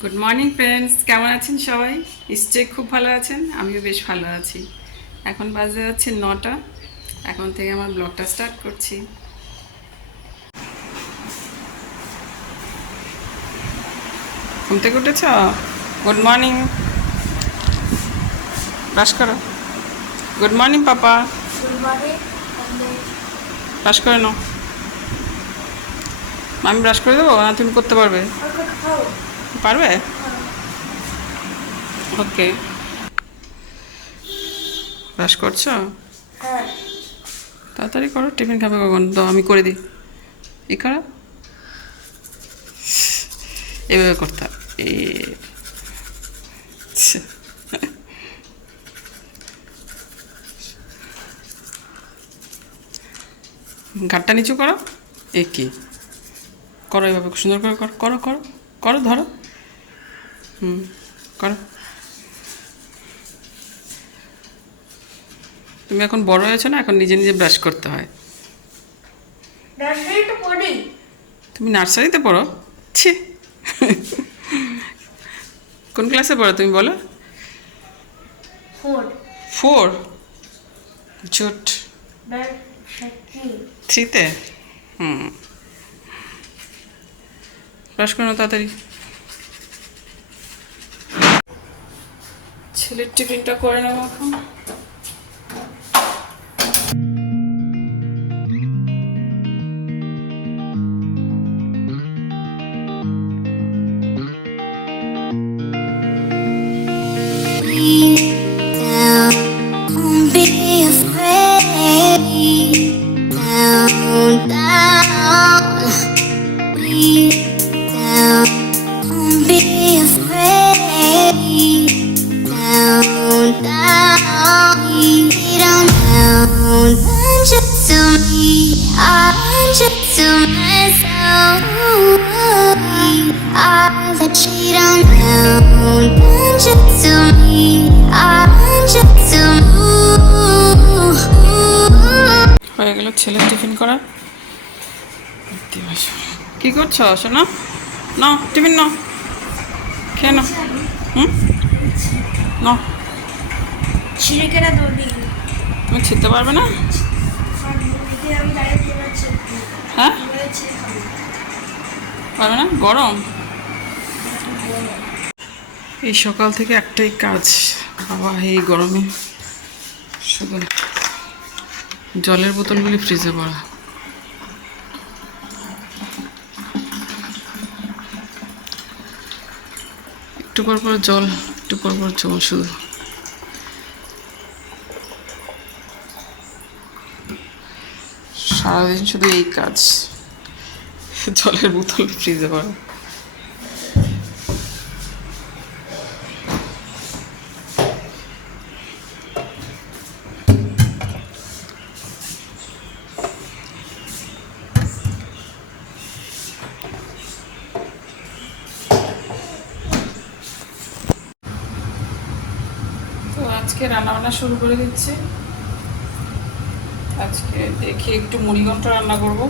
Good morning friends, কেমন আছেন সবাই? নিশ্চয়ই খুব ভালো আছেন। আমিও বেশ ভালো আছি। এখন বাজে যাচ্ছে 9টা। এখন থেকে আমার ব্লগটা স্টার্ট করছি। ঘুম থেকে উঠেছ? গুড মর্নিং, ব্রাশ করো। গুড মর্নিং পাপা, ব্রাশ করে নাও। আমি ব্রাশ করে দেবো না তুমি করতে পারবে? পারবে? ওকে। ব্রাশ করছো? তাড়াতাড়ি করো, টিফিন খাবে কখন? তো আমি করে দিই। এই করো, এভাবে করতে হবে। ঘাটটা নিচু করো। এ কি করো? এভাবে সুন্দর করে করো করো করো করো, ধরো। করো। তুমি এখন বড় হয়েছো না, এখন নিজে নিজে ব্রাশ করতে হয়। তুমি নার্সারিতে পড়ো? ছি! কোন ক্লাসে পড়ো তুমি বলো? 4? জুট। 3-তে? ব্রাশ করো না তাড়াতাড়ি। ছেলের টিফিনটা করে নেবো এখন। Don't be afraid. Down, down, breathe down. Don't be afraid. Down, down, down, down. Run you to me, I run you to myself. I let you down, down. Run you to me, I run you to move. হয়ে গেল ছেলের tiffin করা। কি করছো শোনো? নাও tiffin নাও, খেয়ে নাও। নাও। ছিঁড়ে দৌড়ি তুমি ছিঁড়তে পারবে না? হ্যাঁ, পারবে না, গরম। এই সকাল থেকে একটাই কাজ বাবা, এই গরমে শুধু জলের বোতলগুলি ফ্রিজে ভরা। একটু পর পর জল, একটু পর পর জল, শুধু সারাদিন শুধু এই কাজ, জলের বোতল ফ্রিজে ভরা। তো আজকে রান্নাবান্না শুরু করে দিচ্ছি। আজকে দেখি একটু মুড়িঘণ্ট রান্না করব।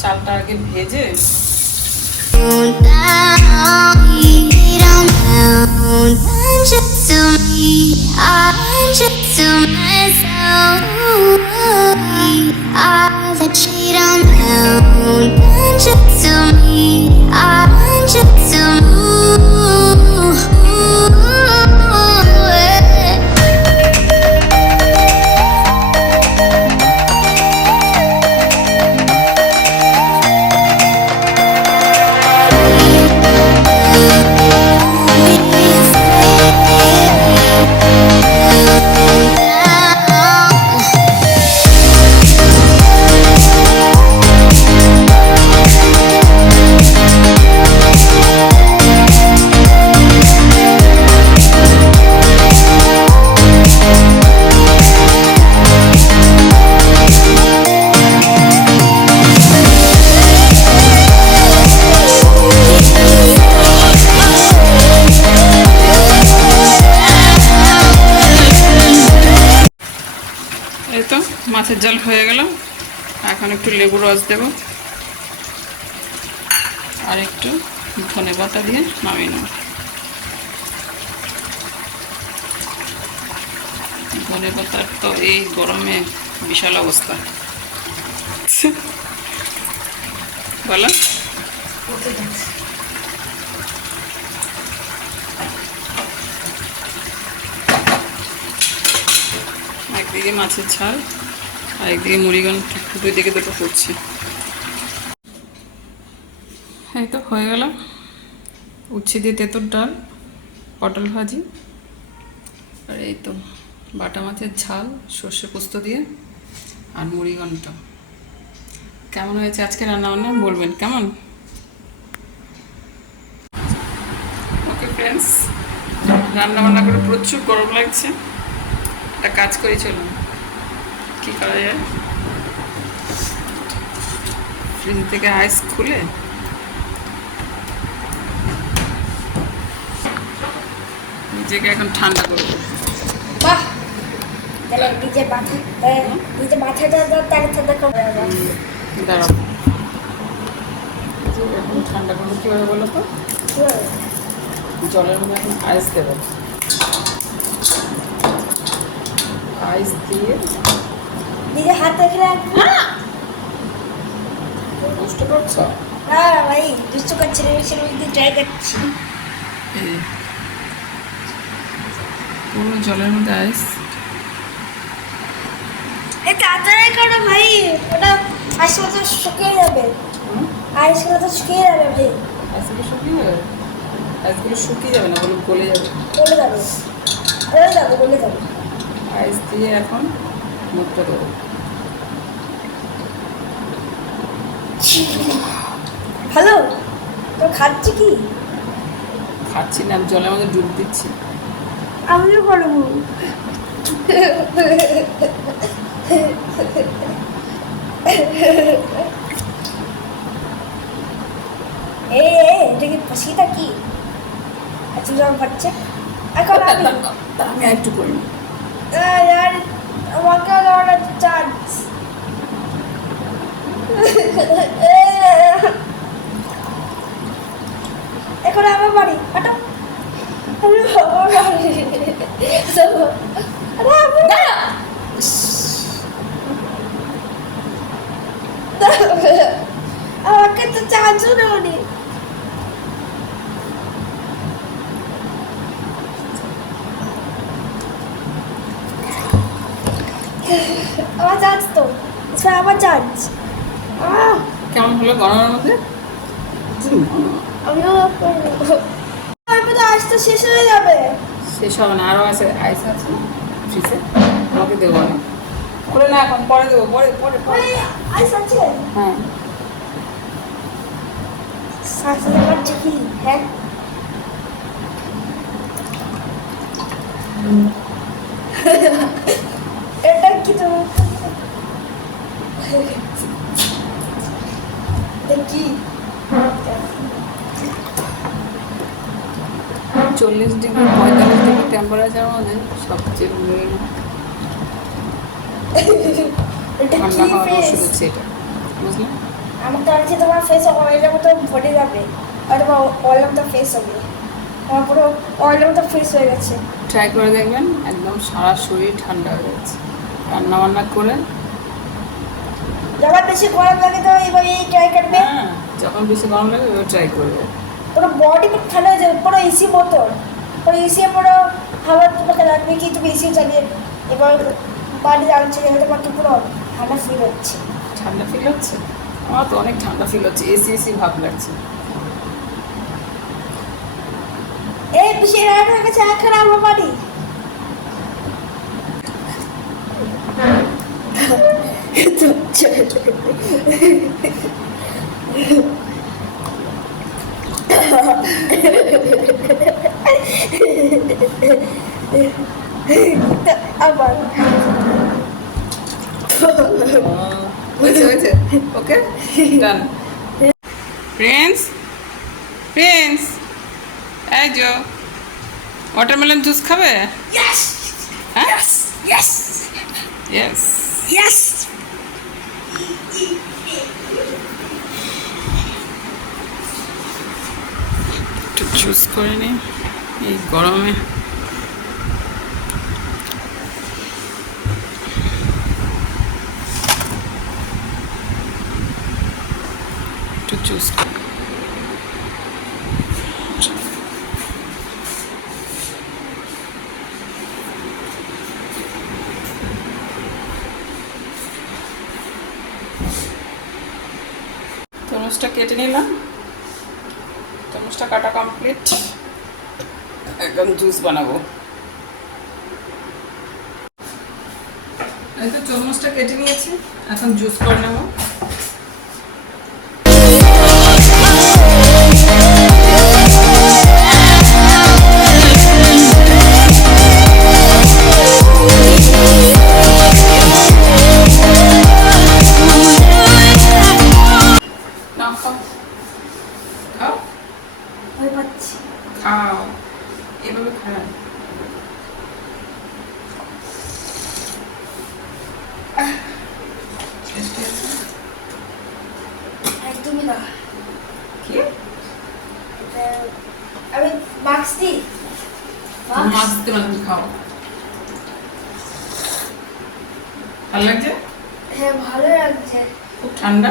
চালটা আগে ভেজে down, down, down, down. Run you to me, I run you to myself. I let you down, down. Run you to me, I run you to move. এই তো মাছের ঝাল হয়ে গেল। এখন একটু লেবু রস দেব আর একটু ধনে পাতা দিয়ে নামিয়ে নেব। ধনে পাতার তো এই গরমে বিশাল অবস্থা বলো। একদিকে মাছের ঝাল আর একদিকে মুড়িঘণ্ট, দুই দিকে দুটো ফুটছে। এই তো হয়ে গেল উচ্ছে দিয়ে তেঁতুর ডাল, পটল ভাজি, আর এই তো বাটা মাছের ঝাল সর্ষে পোস্ত দিয়ে আর মুড়িঘণ্ট। কেমন হয়েছে আজকে রান্নাবান্না বলবেন কেমন। ওকে ফ্রেন্ডস, রান্নাবান্না করে প্রচুর গরম লাগছে, একটা কাজ করি চলুন। কী করা যায়, ফ্রিজ থেকে আইস খুলে নিজেকে এখন ঠান্ডা করবো। বাহ, তাহলে নিজে মাথাটা তাহলে ঠান্ডা করে দাঁড়াও, এখন ঠান্ডা করবো কীভাবে বলো তো। জলের মধ্যে এখন আইস দেবো, আইস দিয়ে নিজে হাত রেখে রাখবো। নষ্ট করছো। হ্যাঁ ভাই, দুষ্ট করছি না, সেটা ট্রাই করছি। পুরো জলের মধ্যে আইস, এই তাড়াতাড়ি করো ভাই, ওটা আইস মতো শুকিয়ে যাবে। আইস মতো শুকিয়ে যাবে ভাই, আইসগুলো শুকিয়ে যাবে, আইসগুলো শুকিয়ে যাবে না, ওগুলো গলে যাবে, গলে যাবে, গলে যাবে, গলে যাবে। আইস দিয়ে এখন মুখটা দেবো। ভালো, তো খাচ্ছি কি? খাচ্ছি না, আমি জলের মধ্যে ডুব দিচ্ছি। আমিও করবো। এটা কি ফাঁসিটা কি? আচ্ছা যখন পাচ্ছে এখন আমি আর একটু করি। यार আমাকে আর চান্স। এখন আমার বাড়ি হাঁটো, আমাকে তো চান্সও নেওনি। আমার চান্স তো, আমার চান্স। কেমন হলো গরমের মধ্যে? আমিও আইস তো শেষ হয়ে যাবে। শেষ হবে না, আরও আছে আইস আছে ফ্রিজে, আমাকে দেবো না, করে না এখন, পরে দেবো, পরে পরে পরে। আইস আছে? হ্যাঁ, শ্বাস পাচ্ছে কি? হ্যাঁ এটা কি তুমি দেখি 40 ডিগ্রি 45 ডিগ্রি টেম্পারেচার মধ্যে সবচেয়ে এটা ঠান্ডা কি হওয়ার ফেস? ওষুধ হচ্ছে এটা, বুঝলে? আমার তো আছে তোমার ফেস অয়েলের মতো ভরে যাবে, আর তোমার অয়েলের মতো ফেস হবে। আমার পুরো অয়েলের মতো ফেস হয়ে গেছে। ট্রাই করে দেখবেন, একদম সারা শরীর ঠান্ডা হয়ে যাচ্ছে রান্না বান্না করে। যখন বেশি গরম লাগে তো এবার এই ট্রাই করবে। হ্যাঁ, যখন বেশি গরম লাগে ওই ট্রাই করবে। পুরো বডি পুরো ঠান্ডা হয়ে যাবে, পুরো এসি মতন। পুরো এসি পুরো হাওয়া তোমাকে লাগবে কি তুমি এসি চালিয়ে এবার বাড়ি যাচ্ছে, যেন তোমাকে পুরো ঠান্ডা ফিল হচ্ছে। ঠান্ডা ফিল হচ্ছে? আমার তো অনেক ঠান্ডা ফিল হচ্ছে, এসি এসি ভাব লাগছে। এই বেশি রাত হয়ে গেছে, এখন আমার বাড়ি আবার হয়েছে, ওকে ডান। প্রিন্স, প্রিন্স, এই যো ওয়াটারমেলন জুস খাবে? Yes! হ্যাঁ, Yes! Yes! ইয়েস। Yes! একটু জুস করে নিই এই গরমে। একটু জুস তরমুজটা কেটে নিলাম, তরমুজটা কাটা কমপ্লিট, একদম জুস বানাবো। এই তো তরমুজটা কেটে নিয়েছি, এখন জুস করে নেবো। নাও খাও, খাও ভয় পাচ্ছি। খাও, এভাবে খাও। টেস্টি আছে? একদমই না। কি? আমি মাস্ক দিই। মাছ দিতে পারো, তুমি খাও। ভালো লাগছে? হ্যাঁ ভালো লাগছে। খুব ঠান্ডা,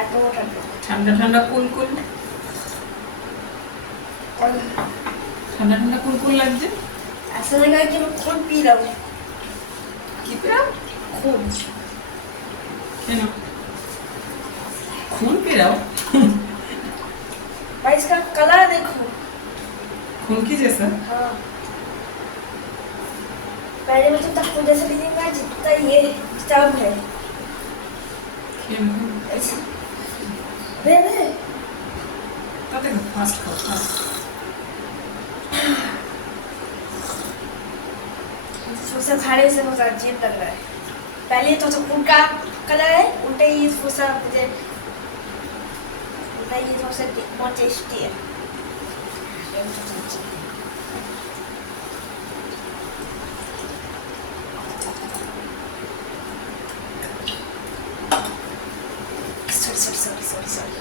একদমও ঠান্ডা। ঠান্ডা ঠান্ডা কুল কুল, ঠান্ডা ঠান্ডা কুল কুল লাগছে। আসলে গায়ে কিন্তু খুন পিলাম। কি পেরাও? খুন। কেন खून पेराओ? भाई इसका कलर देखो। खून की जैसा? हाँ पहले मतलब तक खून जैसा दिखेगा जितना ये स्टब है। क्यों? ऐसे दे दे तो देखो फास्ट खाओ, फास्ट। सोसा खाने से मुझे अजीब लग रहा है। पहले तो खून का कलर है, उल्टा ये सोसा मुझे उल्टा ये सोसा बहुत टेस्टी है। सॉरी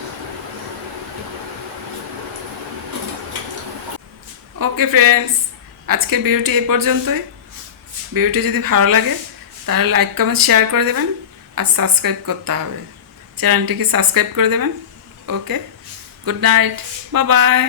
ওকে ফ্রেন্ডস, আজকের ভিডিওটি এই পর্যন্তই। ভিডিওটি যদি ভালো লাগে তাহলে লাইক কমেন্ট শেয়ার করে দেবেন, আর সাবস্ক্রাইব করতে হবে, চ্যানেলটিকে সাবস্ক্রাইব করে দেবেন। ওকে, গুড নাইট, বাই বাই।